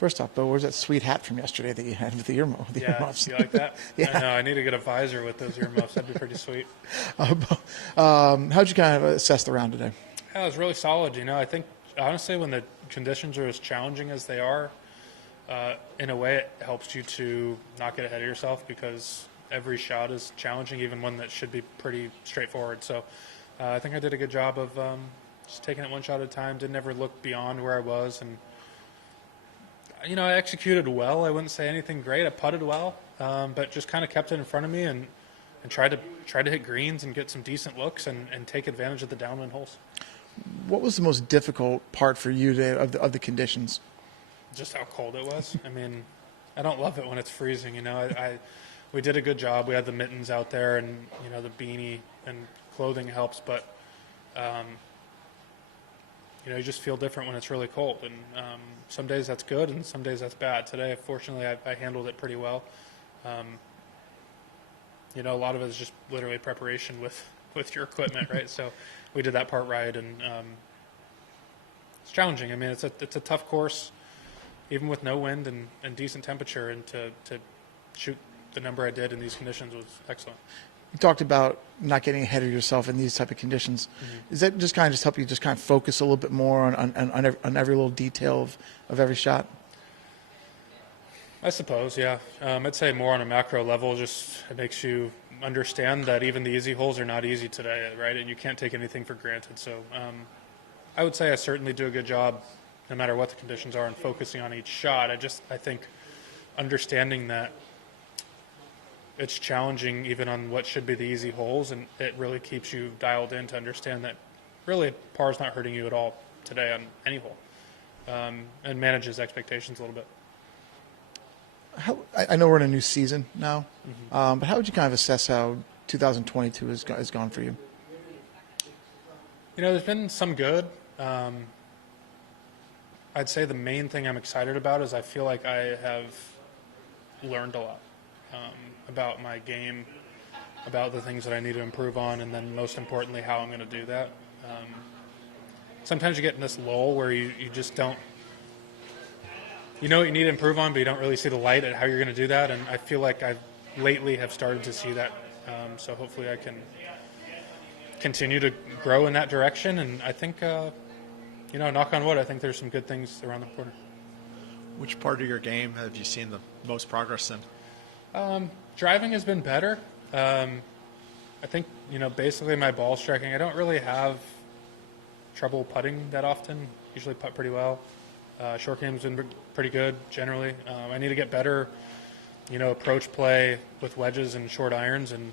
First off, Beau, where's that sweet hat from yesterday that you had with the earmuffs? You like that? Yeah. I know. I need to get a visor with those earmuffs. That'd be pretty sweet. How'd you kind of assess the round today? Yeah, it was really solid. I think, honestly, when the conditions are as challenging as they are, in a way it helps you to not get ahead of yourself because every shot is challenging, even one that should be pretty straightforward. So I think I did a good job of just taking it one shot at a time, didn't ever look beyond where I was. And, I executed well. I wouldn't say anything great. I putted well, but just kind of kept it in front of me and tried to hit greens and get some decent looks and take advantage of the downwind holes. What was the most difficult part for you of the conditions? Just how cold it was. I mean, I don't love it when it's freezing. We did a good job. We had the mittens out there, and the beanie and clothing helps, but you just feel different when it's really cold. And some days that's good, and some days that's bad. Today, fortunately, I handled it pretty well. A lot of it is just literally preparation with your equipment, right? So we did that part right, and it's challenging. I mean, it's a tough course, even with no wind and decent temperature, and to shoot the number I did in these conditions was excellent. You talked about not getting ahead of yourself in these type of conditions. Mm-hmm. Is that just kind of help you just kind of focus a little bit more on every little detail of every shot? I suppose, yeah. I'd say more on a macro level, just it makes you understand that even the easy holes are not easy today, right? And you can't take anything for granted. So I would say I certainly do a good job, no matter what the conditions are, in focusing on each shot. I think understanding that it's challenging even on what should be the easy holes, and it really keeps you dialed in to understand that really par's not hurting you at all today on any hole, and manages expectations a little bit. I know we're in a new season now, mm-hmm. But how would you kind of assess how 2022 has gone for you? There's been some good. I'd say the main thing I'm excited about is I feel like I have learned a lot about my game, about the things that I need to improve on, and then most importantly, how I'm going to do that. Sometimes you get in this lull where you just don't, what you need to improve on, but you don't really see the light at how you're going to do that, and I feel like I lately have started to see that. So hopefully I can continue to grow in that direction, and I think, knock on wood, I think there's some good things around the corner. Which part of your game have you seen the most progress in? Driving has been better. I think, basically my ball striking, I don't really have trouble putting that often. Usually putt pretty well. Short game's been pretty good generally. I need to get better, approach play with wedges and short irons and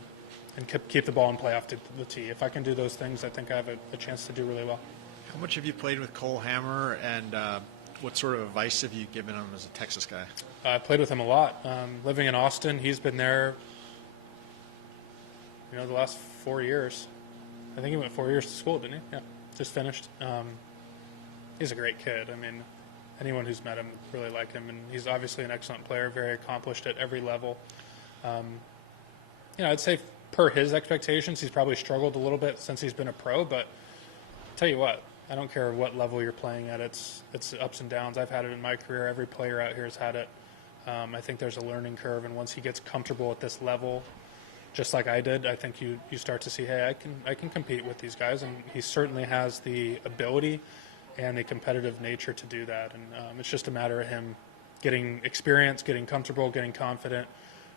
keep the ball in play off the tee. If I can do those things, I think I have a chance to do really well. How much have you played with Cole Hammer, and what sort of advice have you given him as a Texas guy? I played with him a lot. Living in Austin, he's been there, the last 4 years. I think he went 4 years to school, didn't he? Yeah, just finished. He's a great kid. I mean, anyone who's met him really like him, and he's obviously an excellent player, very accomplished at every level. I'd say per his expectations, he's probably struggled a little bit since he's been a pro, but I'll tell you what, I don't care what level you're playing at. It's ups and downs. I've had it in my career. Every player out here has had it. I think there's a learning curve, and once he gets comfortable at this level, just like I did, I think you start to see, hey, I can compete with these guys, and he certainly has the ability and the competitive nature to do that. And it's just a matter of him getting experience, getting comfortable, getting confident,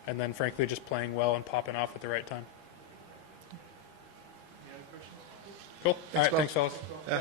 and then, frankly, just playing well and popping off at the right time. Cool. All right, thanks, fellas. Yeah.